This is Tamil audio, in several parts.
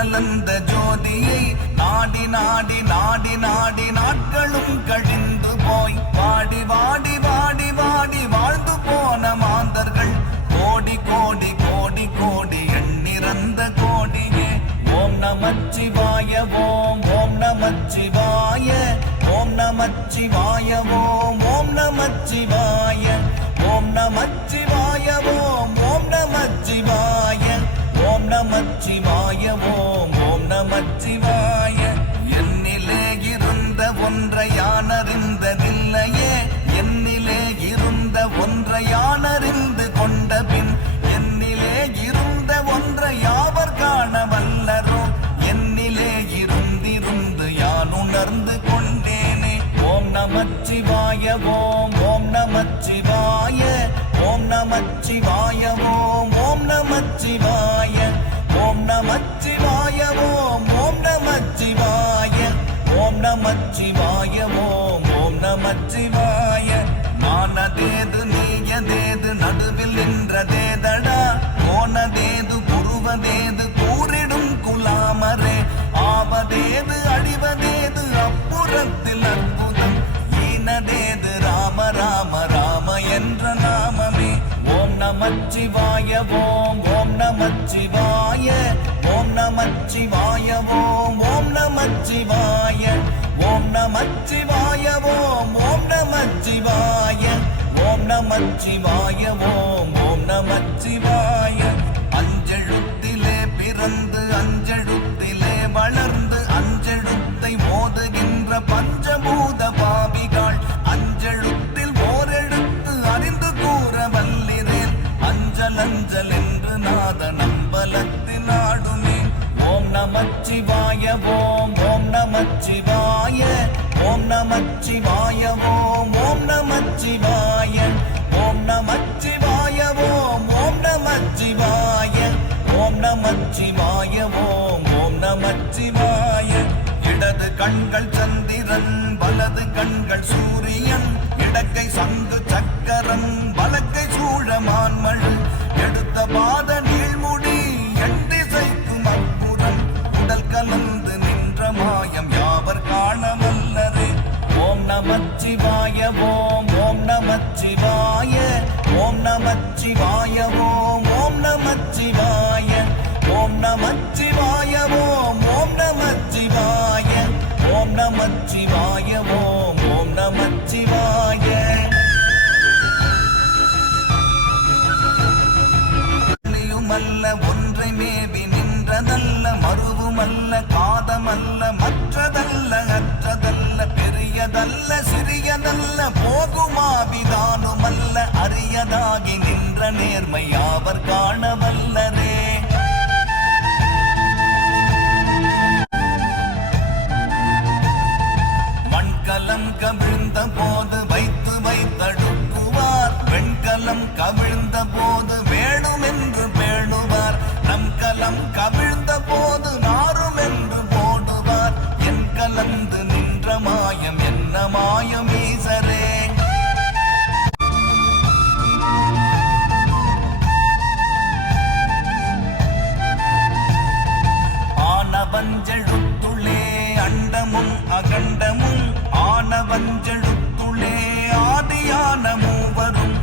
கலந்த ஜோதியை நாடி நாடி நாடி நாடி நாட்களும் கழிந்து போய் வாடி வாடி வாடி வாடி வாழ்ந்து போன மாந்தர்கள் கோடி கோடி கோடி கோடி எண்ணிறந்த கோடியே. ஓம் நமச்சிவாய ஓம் ஓம் நமச்சிவாய ஓம் நமச்சிவாய ஓம் ஓம் நமச்சிவாய ஓம் நமச்சிவாய ஓம் ஓம் நமச்சிவாய ஓம் நமச்சிவாய ஓம் ஓம் நமச்சிவாய. என்னிலே இருந்த ஒன்றை யானறிந்ததில்லையே, என்னிலே இருந்த ஒன்றை யானறிந்து கொண்ட பின் என்னிலே இருந்த ஒன்றை யாவர் காண வல்லரோ, என்னிலே இருந்திருந்து யான் உணர்ந்து கொண்டேனே. ஓம் நமச்சிவாய ஓம் ஓம் நமச்சிவாய ஓம் நமச்சிவாய ஓம் ஓம் நமச்சிவாய ஓம் நமச்சிவாய ஓம் ஓம் நமச்சிவாய ஓம் நமச்சிவாய ஓம் ஓம் நமச்சிவாய. நானதேது நீயதேது நடுவில் நின்றதேதடா, போனதேது புருவதேது கூறிடும் குலாமரே, ஆவதேது அடிவதேது அப்புறத்தில் அற்புதம், ஈனதேது ராம ராம ராம என்ற நாமமே. ஓம் நமச்சிவாய ஓம் ஓம் நமச்சிவாய ஓம் நமச்சிவாய ஓம் ஓம் நமச்சிவாய ஓம் நமச்சிவாய ஓம் ஓம் நமச்சிவாய ஓம் நமச்சிவாய ஓம் ஓம் நமச்சிவாய. அஞ்செழுத்திலே பிறந்து அஞ்செழுத்திலே வளர்ந்து அஞ்செழுத்தை மோதுகின்ற பஞ்சபூத பாவிகள் அஞ்செழுத்தில் ஓரெழுத்து அறிந்து கூற வல்லிரேன், அஞ்சல் அஞ்சல் என்று நாத நம்பலத்தில் ஆடுமே. ஓம் நமச்சிவாய ஓம் ஓம் நமச்சிவாய ஓம் நமச்சிவாய ஓம் ஓம் நமச்சிவாய ஓம் நமச்சிவாய ஓம் ஓம் நமச்சிவாய ஓம் நமச்சிவாய ஓம் ஓம் நமச்சிவாய. இடது கண்கள் சந்திரன் வலது கண்கள் சூரியன், இடக்கை சங்கு சக்கரம் வலக்கை சூழமான்மழு, எடுத்த பாத நீழ்முடி எண் திசைக்கும் அற்புதம், உடல் கலந்து நின்ற மாயம் யாவர் காண வல்லரே. ஓம் நமச்சிவாய ஓம் ஓம் நமச்சிவாய ஓம் நமச்சிவாய ஓம் ஓம் நமச்சிவாய ஓம் நமச்சிவாய ஓம் ஓம் நமச்சிவாய ஓம் நமச்சிவாய ஓம் ஓம் நமச்சிவாய. அல்ல ஒன்றை மேவி நின்றதல்ல, மறுவுமல்ல காதமல்ல மற்றதல்ல அற்றதல்ல, பெரியதல்ல சிறியதல்ல போகுமாவிதானுமல்ல, அரியதாகி நின்ற நேர்மை யாவர் காண வல்லரே. மண்கலம் கவிழ்ந்த போது வைத்து வைத்தடுக்குவார், வெண்கலம் கவிழ்ந்த போது வேணும் என்று பேணுவார், நம் கலம் கவிழ்ந்த போது நாரும் என்று போடுவார், என் கலந்து நின்ற மாயம் என்ன மாயம் ஈசரே. ஆனவஞ்செழுத்துளே அண்டமும் அகண்டமும், ஆனவஞ்செழுத்துளே ஆதியான மூவரும்,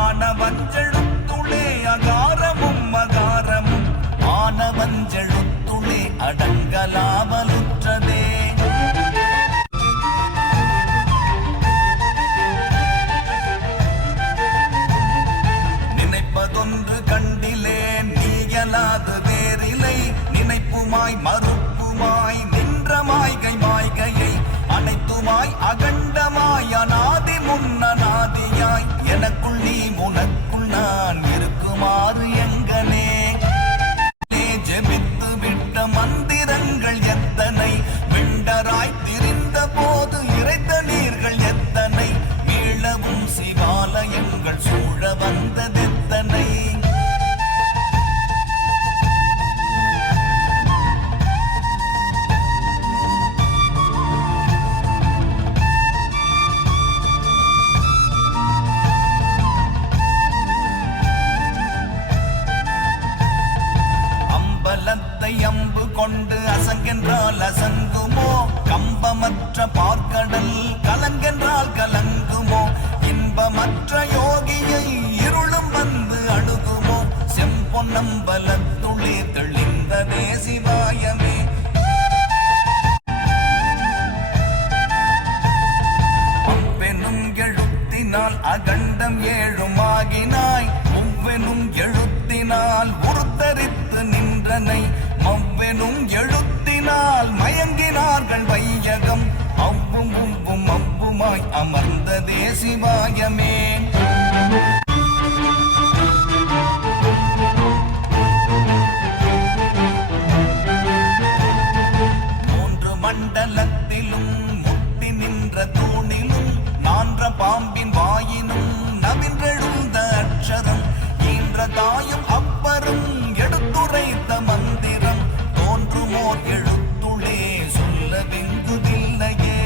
ஆனவஞ்செழுத்துளே அகாரமும் அகாரமும், ஆனவஞ்செழுத்துளே அடங்கலாவலுற்றதே. நினைப்பதொன்று கண்டிலே நீயலாது வேறிலை, நினைப்புமாய் மறுப்புமாய் நின்ற மாய்கை மாய்கையை, அனைத்துமாய் அகண்டமாய் அநாதி முன்னநாதியாய், எனக்குள் நீ உனக்குள் நான் இருக்குமாறு எங்கனே. ஜெபித்து விட்ட மந்திரங்கள் எத்தனை, விண்டராய் திரிந்த போது இறைத்த நீர்கள் எத்தனை, மீளவும் சிவாலயங்கள் சூழ வந்ததெத்தனை. போல சங்குமோ கம்பமற்ற பார்க்கடல் கலங்கென்றால் கலங்குமோ இன்பமற்ற யோகியை இருளும் வந்து அணுகுமோ செம்பொன்னம்பலத்துளே தெளிந்ததே சிவாயமே அகண்டம் ஏழுமாகினாய் ஒவ்வெனும் எழுத்தினால் உருத்தரித்து நின்றனை மவ்வெனும் எழுத்தினால் மயங்கினார்கள் வையகம் அவ்வும் உவ்வும் அவ்வுமாய் அமர்ந்ததே சிவாயமே மூன்று மண்டலத்திலும் முட்டி நின்ற தூணிலும் நான்ற பாம்பின் வாயினும் நவின்றெழுந்த அக்ஷரம் ஈன்ற தாயும் அப்பரும் எடுத்துரைத்த மந்திரம் தோன்றுமோர் எழுத்துளே சொல்ல வெங்குதில்லையே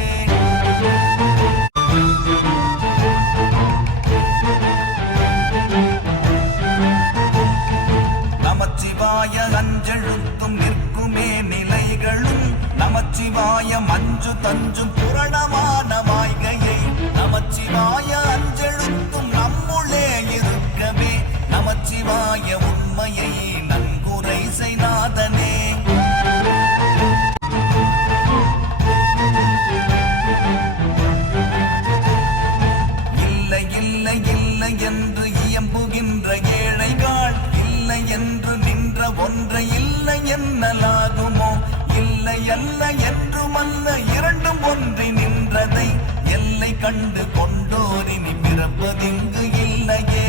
நமச்சிவாய அஞ்செழுத்தும் நிற்குமே நிலைகளும் நமச்சிவாய மஞ்சு தஞ்சும் புரணமான மாய்கையை நமச்சிவாய அஞ்செழுத்தும் நம்முள்ளே இருக்கவே நமச்சிவாய உண்மையை நன்குரை செய்நாதனே இல்லை இல்லை இல்லை என்று இயம்புகின்ற ஏழைகள் இல்லை என்று நின்ற ஒன்றை இல்லை என்னலாகுமோ இல்லை அல்ல என்றுமல்ல இரண்டும் ஒன்றி நின்றதை எல்லை கண்டு கொண்டோரினி பிறப்பதிங்கு இல்லையே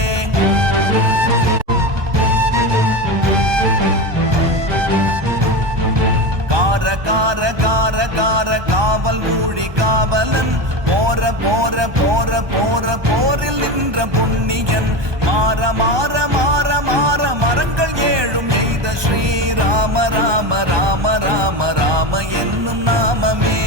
கார கார கார கார காவல் ஊழி காவலன் போற போற போற போற போரில் நின்ற புண்ணியன் மாற மாற மாற மாற மரங்கள் ஏழும் எய்த ஸ்ரீராம ராம ராம ராம ராம என்னும் நாமமே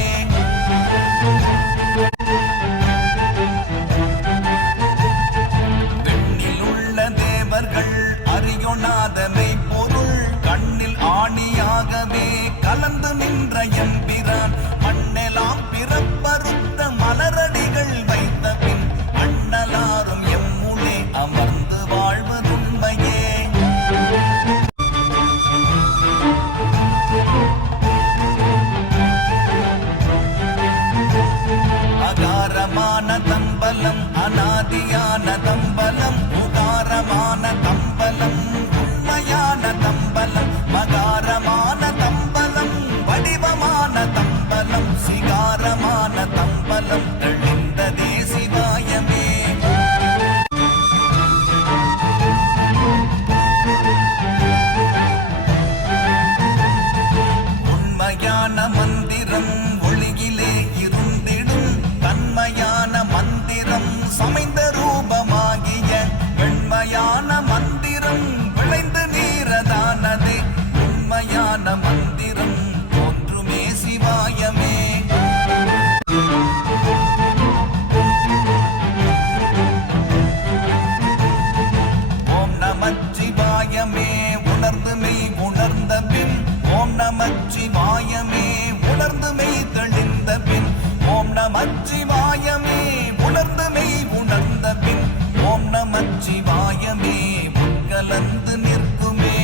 அறியொணாதனை பொருள் கண்ணில் ஆணியாகவே கலந்து நின்ற எம்பிரான் மண்ணெலாம் பிறப்பறுத்த மலரடிகள் வைத்த பின் அண்ணலாரும் எம்முளே அமர்ந்து வாழ்வதுண்மையே அகாரமான தம்பலம் அநாதியான தம்பலம் உகாரமான தம்பலம் உண்மையான தம்பலம் மகாரமான தம்பலம் வடிவமான தம்பலம் சிகாரமான தம்பலம் தெளிந்ததே சிவாயமே உண்மையான மந்திரம் ஒளியிலே இருந்திடும் தன்மையான மந்திரம் சமைந்த ரூபமாகிய வெண்மையான மந்திரம் விளைந்து நீரதானதே உண்மையான மந்திரம் ஒன்றுமே சிவாயமே ஓம் நமச்சிவாயமே உணர்ந்து மெய் உணர்ந்த பின் ஓம் நமச்சிவாயமே உணர்ந்து மெய் தெளிந்த பின் ஓம் நமச்சிவாயமே உணர்ந்து மெய் உணர்ந்த பின் ஓம் நமச்சிவாயமே உட்கலந்து நிற்குமே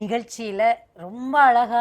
நிகழ்ச்சியில ரொம்ப அழகா